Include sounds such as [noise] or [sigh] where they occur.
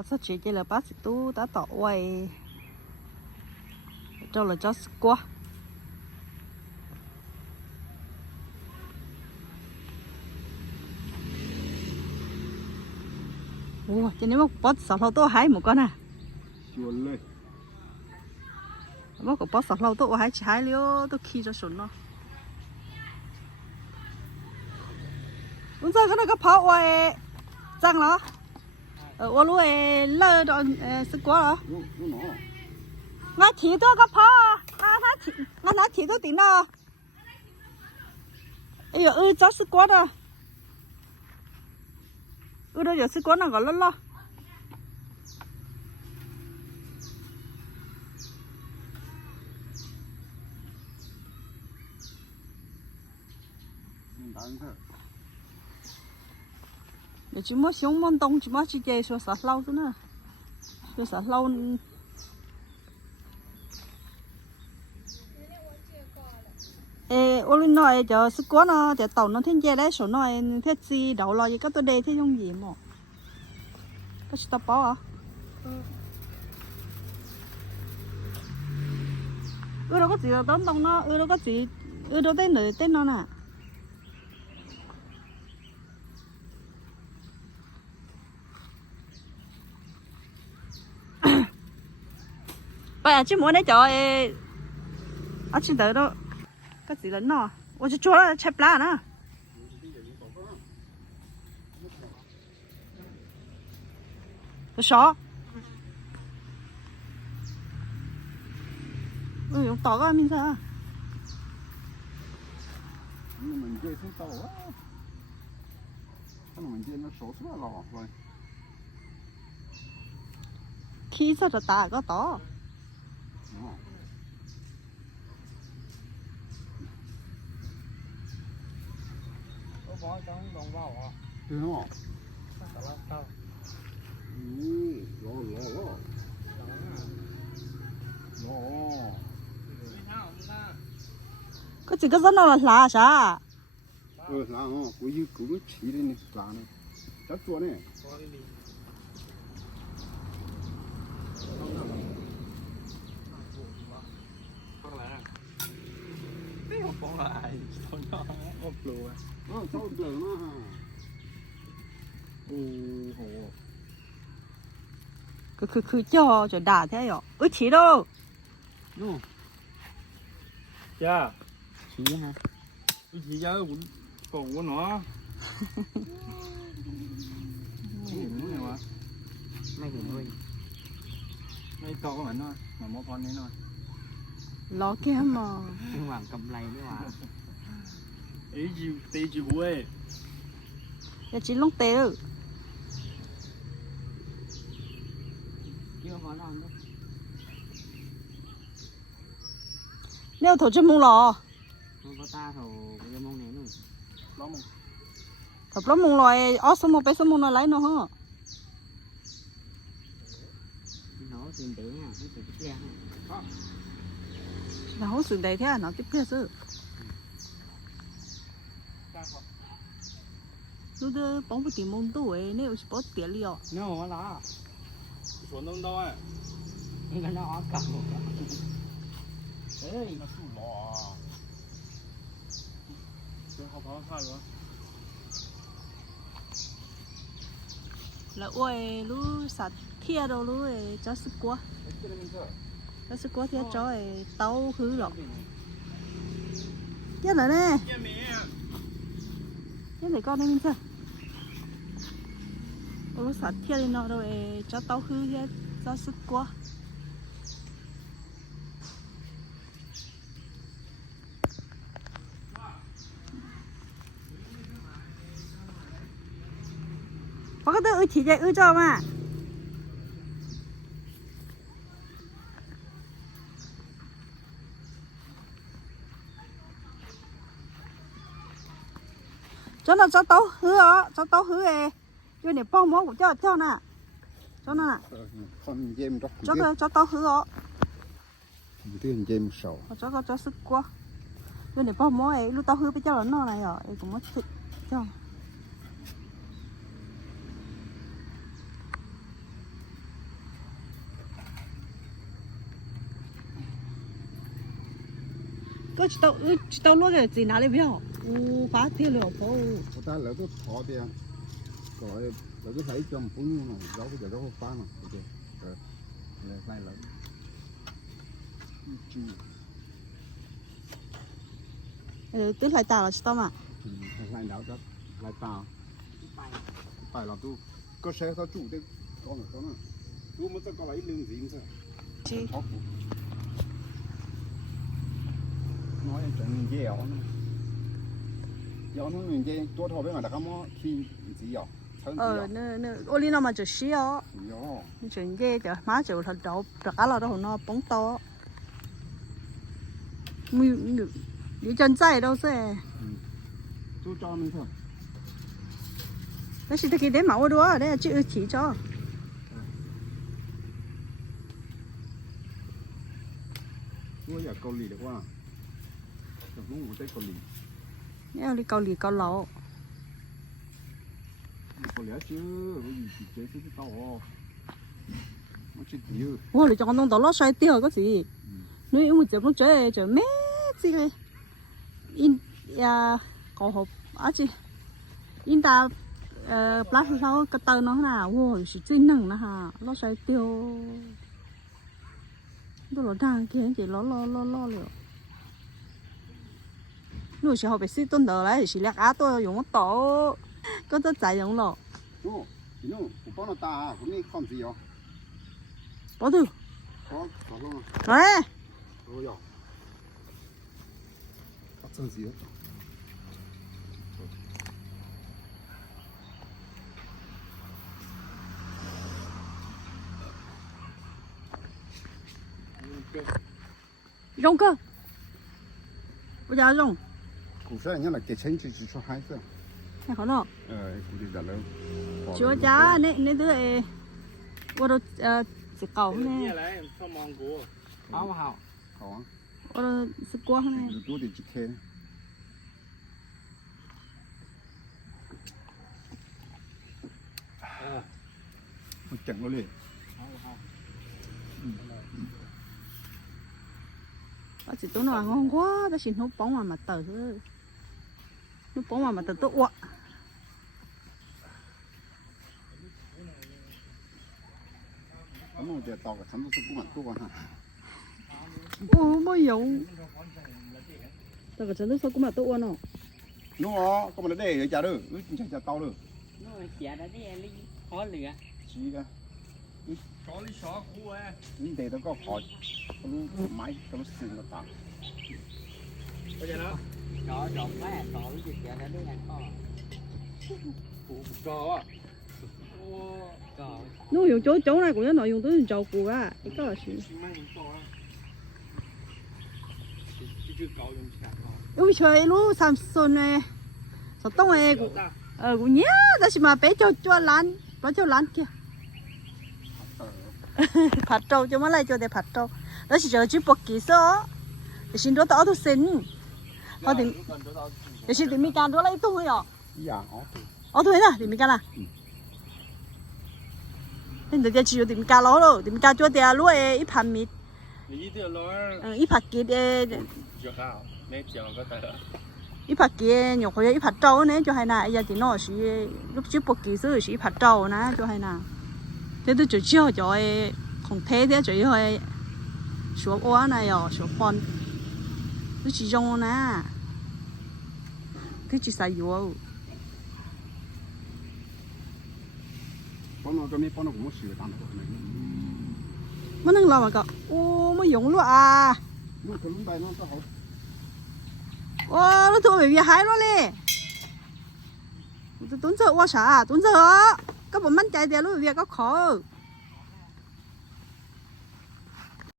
bắt sao chỉ chỉ là bác sĩ tu đã tỏ quay cho là cho quá. Ủa, cho nên mà bắt sọt lâu tôi hái một con à? Chuồn lên mà có bắt sọt lâu tôi hái chỉ hái liêu tôi khi cho sụn nó. Bây giờ cái này có pháo quay răng nó ờ ô lúa lơ đó sức quá đó nó nó nó ngã chỉ tôi có pháo à ngã ngã chỉ ngã ngã chỉ tôi tính nó ây giờ ư cháu sức quá đó ư đâu giờ sức quá nó gọi lo lo đáng thật mới xuống món đông chỉ mới chỉ chơi số sạt lâu thôi nè. Số sạt lâu. Ê, ô linh nói cho sức quá nó để tàu nó thiên gia đấy, số nói thế gì đầu lo gì, các tôi đây thế không gì mà. Có chỉ tập bao à? Ừ. ừ. Đâu có gì là tấn đông nó ừ đâu có gì ừ đâu tên người tên nó nè. bây giờ chỉ muốn để cho à chỉ đợi đâu cái gì lớn nó 我就做了吃不烂呢。这啥？哎呦，打个名字啊！ nhưng mình chơi xuống tàu á cái này mình chơi nó sổ rất là lò rồi khi sao cho ta có to đó. có bó trong đồng vào nó sao là sao? Ừ, lò lò cái gì cái dẫn nó là ừ nó cứ như chắc chua ไม่หกปองอะไรตอนน้องอบลูกอ่อ้าวเจ้าเจ๋งมากโอ้โหก็คือคือจ่อจะด่าแท้หรออุ้ยฉีโร่นู่จ้าฉีฮะอุ้ยฉีเยอะหุ่นกล่องวะเนาะไม่เห็นด้วยวะไม่เห็นด้วยไม่ตอก็เหมือนน้อยเหมือนมอพรแน่นอย hoàng cầm lầy nữa mà. Ý gì tì gì quê giờ chỉ lông tê rồi chưa có non đâu. Nếu thổ chân mông lò. Không có ta thầu bây giờ mong này nữa đó một thổ lắm mông lò ó số một bé số một nó lấy nó hả? Nó tiền tế nha nó เราสุดใดแท้เนาะที่เพื่อซื้อดูเด้อป้องไปตีมุมตู้เอ้เนี่ยสปอตเตียเลียวเนี่ยหัวละน้องด้อยนี่ก็น่าออกกับเฮ้ยมาสู้หรอดีเขาพร้อมพาดหรอแล้วอ้รู้สัตว์เที่ยวเรารู้เอ้จะสึกกลัว chơi cho sức quá thia cho tàu hư rồi chết rồi nè. Chết rồi con đây mình sao ô lu sạt thia đi nó đâu cho tàu hư thia cho sức quá. Có cái tự chỉ dạy ư cho mà cho nó cho tao hứa á cho tao hứa ê cho này bông máu của cho cho nè cho nó nè Ờ, con dêm đó cho cái cho tao hứa á thứ dêm sầu cho cái cho sức quá cho này bông máu ấy lúc tao hứa bây giờ là nó này rồi cũng mất thịt cho có chỉ tao chỉ tao luôn cái gì nào lấy biểu u phá tiêu liệu phố. Ta lỡ có thọ đi Rồi lỡ có thấy phút nữa Rau cái giờ rau phá mà. Ok Rồi. Lại lại lỡ. Ừ tức lại tao là tao mà. Lại đảo cho Lại ป Phải là tu Có xe tao chủ đấy Con rồi con rồi Tu mà tao có lấy lương gì sao? Chi? Thóc Nói chuyện dẻo nữa dẻo nó mình dễ tua thọ với mà đã có mó khi gì gì ờ nè nè. ô li nó mà chỉ xí Dẻo chuyện ghê chờ má chịu thật độ thật cá là đó nó bóng to. Mùi đi chân chạy đâu xe? Tu cho mình thôi cái gì thì đến mẫu đúa đấy là chữ chỉ cho. Tôi giờ câu lì được quá กับเกาลีเนี่ยกาหลีเกาเหลาอว่าลีจ๊ไงต้องต่อรดใช้เตี้ยก็สินี่อุ้มจะพุ่งเจ๊จะแม่สิเลยอินยาก็หอบอะจีอินตาเอ่อปลาเขากระเตอน้องน่ะโอ้สุจริหนึ่งนะฮะรอดใช้เตี้ยตัวเลังเก่งจีล้อล้อล้อล้อเลย nụ sẽ phải xí tôn đầu lại chỉ lẹ á tôi dùng tổ có rất dài dùng lọ nụ nụ cũng bao nó ta cũng đi con gì đó có thứ có có luôn đấy rồi rồi cắt sơn gì đó rong cơ bây giờ rong 用， cụ sẽ nhớ là cái chân chỉ chỉ cho hai thôi 太好了。 ờ cụ đi đặt lớn chúa cha nè nè đứa ấy tôi đâu ờ chỉ cầu 你 nè 来放芒果， 好不好 có tôi đâu chỉ qua nè tôi đi chỉ khen một chẳng nó liền 好不好 tôi chỉ tôi nói ngon quá tôi chỉ nấu bóng mà mà tờ thôi chú bố mà mà tự tự ạ ô bao nhiêu tao cả chân nước sâu cũng mà tự ạ nó nó có mà để chả được chả chả tao được nó chả đã để lấy khó lửa chỉ cả chó đi chó cua ấy để nó có khỏi nó mãi nó sừng nó tạm bây giờ đó Trời rộng quá, à, trời cái gì vậy? Đến ăn con. À? Trời. Nó dùng chỗ chỗ này của nó dùng tới chỗ của á, cái đó là gì? Ui trời, nó Samsung này, sao tông này cũng, ờ của nhá, đó chỉ mà bé cho cho lăn, nó cho lăn kia, [laughs] phát trâu cho mà lại cho để phát trâu, đó chỉ cho chú bọc kỹ số, xin đó tao thu xin. họ thì để xin thì mình can đó lấy tu rồi dạ ó thì ở tu hết à thì mình can à nên được chỉ thì mình can lo rồi thì mình can cho tiền luôn ít phần mít 你这老二 ít phần kia để 就好，没讲个的， คือชิยองนะคือชิสายอยู่ปอนก็มีปอนก็มั่วสื่อตามตัวไหยมันนั่งเราอะก็โอ้ไม่ยงลูกอะมันก็ลุ้มไปย้ายหายแล้วล่ะตุ้นเจว่าฉาตุ้นเจอก็ผมมั่นใจเดียวลูกเวียก็ขอ